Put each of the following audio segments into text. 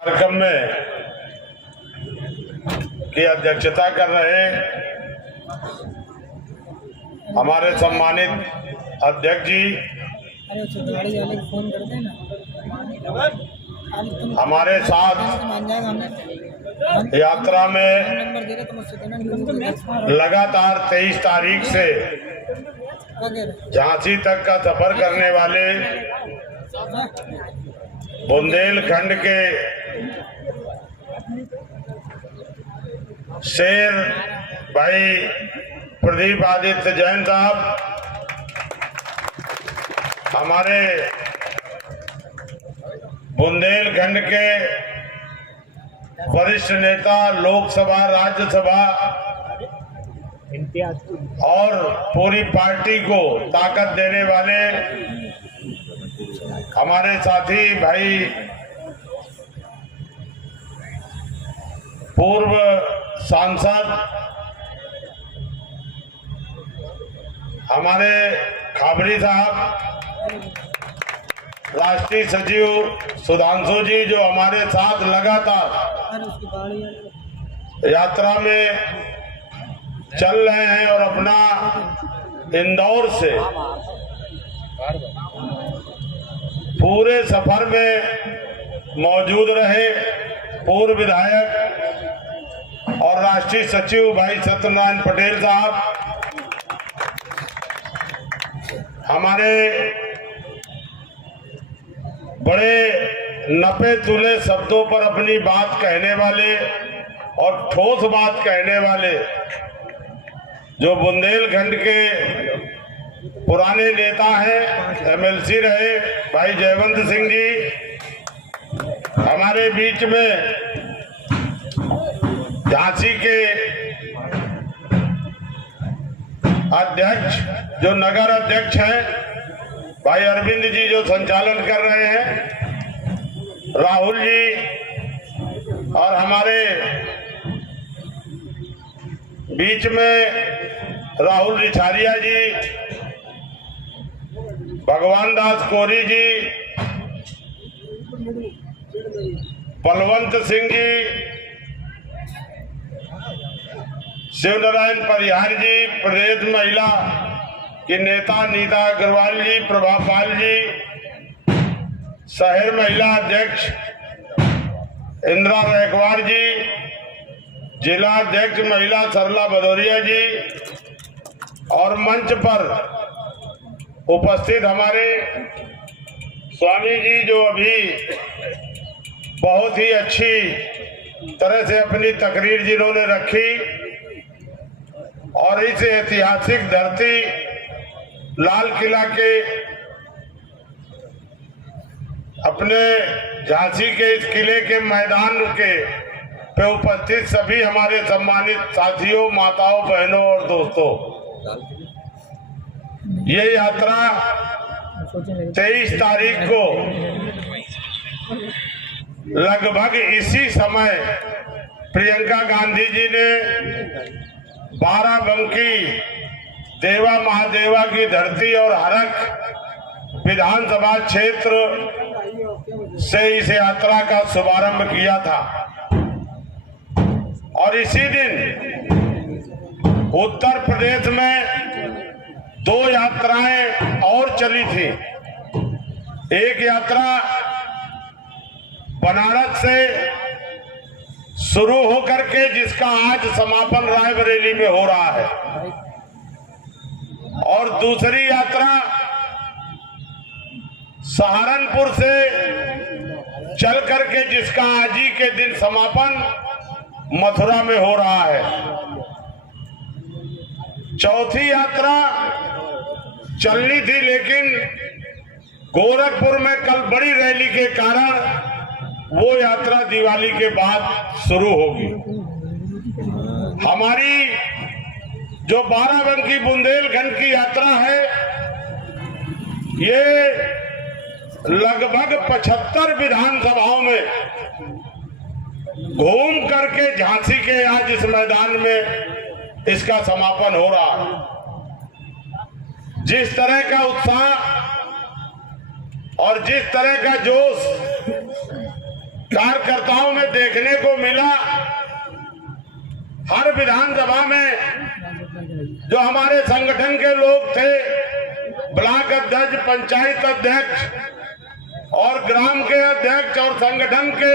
कार्यक्रम में की अध्यक्षता कर रहे हमारे सम्मानित अध्यक्ष जी, हमारे साथ यात्रा में लगातार 23 तारीख से झांसी तक का सफर करने वाले बुंदेलखंड के शेर भाई प्रदीप आदित्य जैन साहब, हमारे बुंदेलखंड के वरिष्ठ नेता, लोकसभा, राज्यसभा और पूरी पार्टी को ताकत देने वाले हमारे साथी भाई पूर्व सांसद हमारे खाबड़ी साहब, राष्ट्रीय सचिव सुधांशु जी जो हमारे साथ लगातार यात्रा में चल रहे हैं और अपना इंदौर से पूरे सफर में मौजूद रहे, पूर्व विधायक और राष्ट्रीय सचिव भाई सत्यनारायण पटेल साहब, हमारे बड़े नपे तुले शब्दों पर अपनी बात कहने वाले और ठोस बात कहने वाले जो बुंदेलखंड के पुराने नेता हैं, एमएलसी रहे भाई जयवंत सिंह जी, हमारे बीच में झांसी के अध्यक्ष जो नगर अध्यक्ष हैं भाई अरविंद जी जो संचालन कर रहे हैं, राहुल जी और हमारे बीच में राहुल रिछारिया जी, भगवान दास कोरी जी, बलवंत सिंह जी, शिवनारायण परिहार जी, प्रदेश महिला की नेता नीता अग्रवाल जी, प्रभा पाल जी, शहर महिला अध्यक्ष इंदिरा रैकवार जी, जिला अध्यक्ष महिला सरला भदौरिया जी और मंच पर उपस्थित हमारे स्वामी जी जो अभी बहुत ही अच्छी तरह से अपनी तकरीर जिन्होंने रखी और इस ऐतिहासिक धरती लाल किला के अपने झांसी के इस किले के मैदान के पे उपस्थित सभी हमारे सम्मानित साथियों, माताओं, बहनों और दोस्तों, ये यात्रा 23 तारीख को लगभग इसी समय प्रियंका गांधी जी ने बाराबंकी देवा महादेवा की धरती और हरख विधानसभा क्षेत्र से इस यात्रा का शुभारंभ किया था और इसी दिन उत्तर प्रदेश में 2 यात्राएं और चली थी। एक यात्रा बनारस से शुरू होकर के जिसका आज समापन रायबरेली में हो रहा है और दूसरी यात्रा सहारनपुर से चल करके जिसका आज ही के दिन समापन मथुरा में हो रहा है। चौथी यात्रा चलनी थी लेकिन गोरखपुर में कल बड़ी रैली के कारण वो यात्रा दिवाली के बाद शुरू होगी। हमारी जो बाराबंकी बुंदेलखंड की यात्रा है ये लगभग 75 विधानसभाओं में घूम करके झांसी के आज इस मैदान में इसका समापन हो रहा है। जिस तरह का उत्साह और जिस तरह का जोश कार्यकर्ताओं में देखने को मिला, हर विधानसभा में जो हमारे संगठन के लोग थे, ब्लॉक अध्यक्ष, पंचायत अध्यक्ष और ग्राम के अध्यक्ष और संगठन के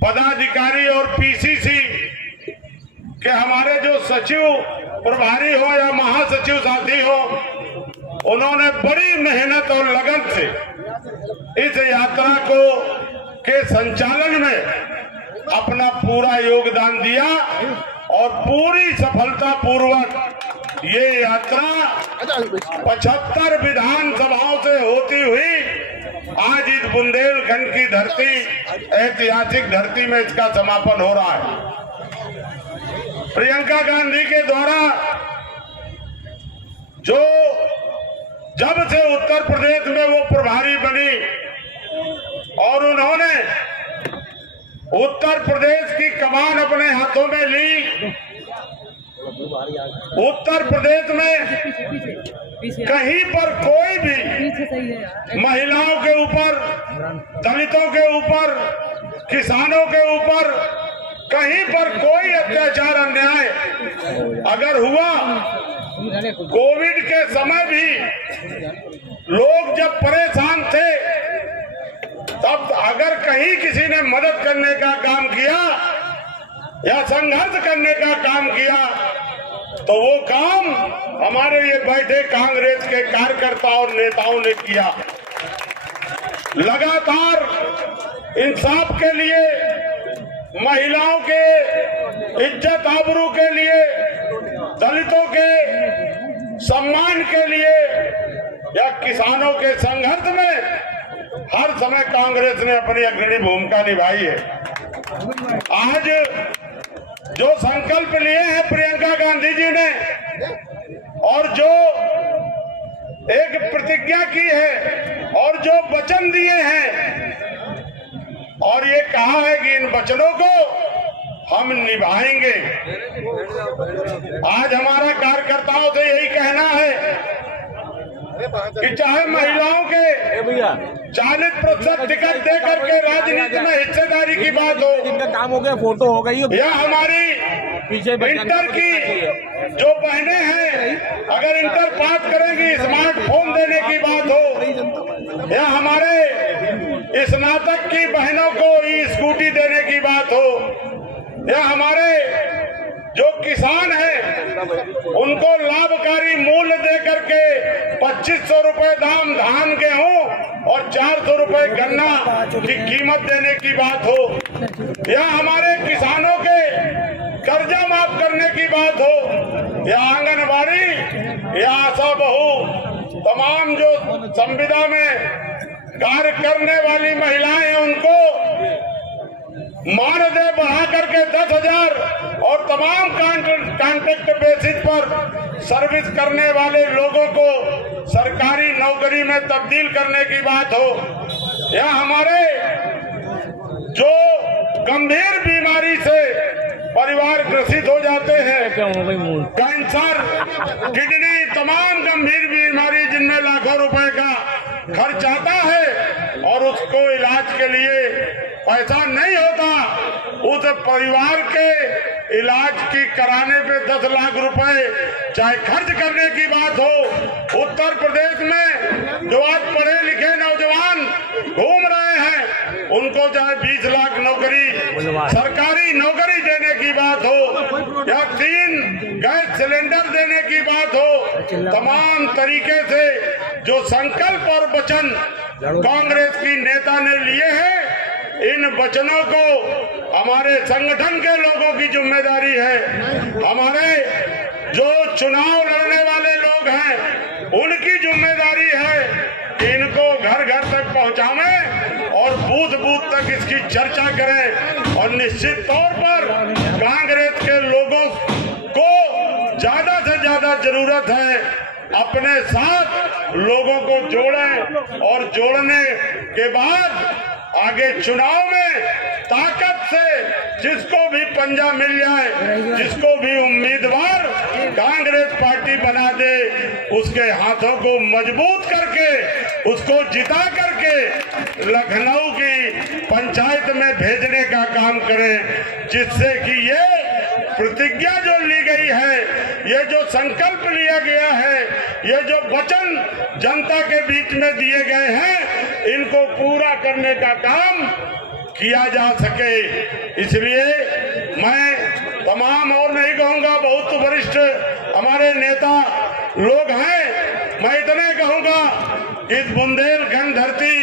पदाधिकारी और पीसीसी के हमारे जो सचिव प्रभारी हो या महासचिव साथी हो, उन्होंने बड़ी मेहनत और लगन से इस यात्रा को के संचालन में अपना पूरा योगदान दिया और पूरी सफलता पूर्वक ये यात्रा 75 विधानसभाओं से होती हुई आज इस बुंदेलखंड की धरती, ऐतिहासिक धरती में इसका समापन हो रहा है। प्रियंका गांधी के द्वारा जो जब से उत्तर प्रदेश में वो प्रभारी बनी और उन्होंने उत्तर प्रदेश की कमान अपने हाथों में ली, उत्तर प्रदेश में कहीं पर कोई भी महिलाओं के ऊपर, दलितों के ऊपर, किसानों के ऊपर कहीं पर कोई अत्याचार अन्याय अगर हुआ, कोविड के समय भी लोग जब परेशान थे, तब अगर कहीं किसी ने मदद करने का काम किया या संघर्ष करने का काम किया, तो वो काम हमारे ये बैठे कांग्रेस के कार्यकर्ता और नेताओं ने किया। लगातार इंसाफ के लिए, महिलाओं के इज्जत आबरू के लिए, दलितों के सम्मान के लिए या किसानों के संघर्ष में हर समय कांग्रेस ने अपनी अग्रणी भूमिका निभाई है। आज जो संकल्प लिए हैं प्रियंका गांधी जी ने और जो एक प्रतिज्ञा की है और जो वचन दिए हैं और ये कहा है कि इन वचनों को हम निभाएंगे। आज हमारा कार्यकर्ताओं से यही कहना है कि चाहे महिलाओं के 40% टिकट दे करके राजनीति में हिस्सेदारी की बात हो, इनका काम हो गया, फोटो हो गई, या हमारी इंटर की जो बहनें हैं अगर इंटर पास करेंगी स्मार्टफोन देने की बात हो, या हमारे स्नातक की बहनों को ई स्कूटी देने की बात हो, या हमारे जो किसान हैं उनको लाभकारी मूल्य दे करके 2500 रुपए दाम धान गेहूं और 400 रुपए गन्ना की कीमत देने की बात हो, या हमारे किसानों के कर्जा माफ करने की बात हो, या आंगनबाड़ी या आशा बहू, तमाम जो संविदा में कार्य करने वाली महिलाएं हैं उनको मानदेय बढ़ा करके 10,000 और तमाम कॉन्ट्रैक्ट बेसिस पर सर्विस करने वाले लोगों को सरकारी नौकरी में तब्दील करने की बात हो, या हमारे जो गंभीर बीमारी से परिवार ग्रसित हो जाते हैं, कैंसर, किडनी, तमाम गंभीर बीमारी जिनमें लाखों रुपए का खर्च आता है और उसको इलाज के लिए पैसा नहीं होता, उस परिवार के इलाज की कराने पे 10 लाख रुपए चाहे खर्च करने की बात हो। उत्तर प्रदेश में जो आज पढ़े लिखे नौजवान घूम रहे हैं उनको चाहे 20 लाख नौकरी, सरकारी नौकरी देने की बात हो, या 3 गैस सिलेंडर देने की बात हो, तमाम तरीके से जो संकल्प और वचन कांग्रेस की नेता ने लिए हैं, इन वचनों को हमारे संगठन के लोगों की जिम्मेदारी है। हमारे जो चुनाव लड़ने वाले लोग हैं उनकी जिम्मेदारी है कि इनको घर घर तक पहुंचावें और बूथ बूथ तक इसकी चर्चा करें, और निश्चित तौर पर कांग्रेस के लोगों को ज्यादा से ज्यादा जरूरत है अपने साथ लोगों को जोड़ें, और जोड़ने के बाद आगे चुनाव में ताकत से जिसको भी पंजा मिल जाए, जिसको भी उम्मीदवार कांग्रेस पार्टी बना दे, उसके हाथों को मजबूत करके उसको जिता करके लखनऊ की पंचायत में भेजने का काम करें, जिससे कि ये प्रतिज्ञा जो ली गई है, ये जो संकल्प लिया गया है, ये जो वचन जनता के बीच में दिए गए हैं, इनको पूरा करने का काम किया जा सके। इसलिए मैं तमाम और नहीं कहूंगा, बहुत वरिष्ठ हमारे नेता लोग हैं, मैं इतने कहूंगा, इस बुंदेलखंड धरती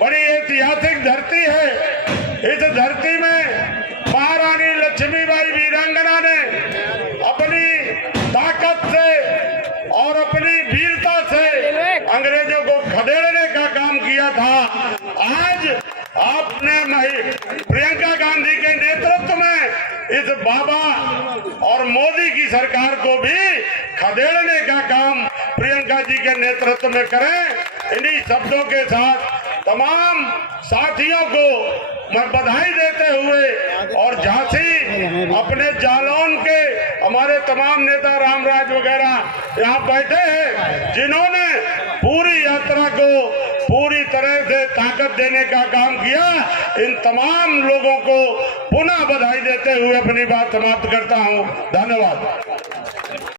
बड़ी ऐतिहासिक धरती है। इस धरती में महारानी लक्ष्मीबाई वीरांगना ने अपनी ताकत से और अपनी वीरता से अंग्रेजों को खदेड़ने का काम किया था। आज आपने प्रियंका गांधी के नेतृत्व में इस बाबा और मोदी की सरकार को भी खदेड़ने का काम प्रियंका जी के नेतृत्व में करें। इन्हीं शब्दों के साथ तमाम साथियों को मैं बधाई देते हुए और झांसी अपने जालौन के हमारे तमाम नेता रामराज वगैरह यहाँ बैठे हैं, जिन्होंने पूरी यात्रा को पूरी तरह से ताकत देने का काम किया, इन तमाम लोगों को पुनः बधाई देते हुए अपनी बात समाप्त करता हूँ। धन्यवाद।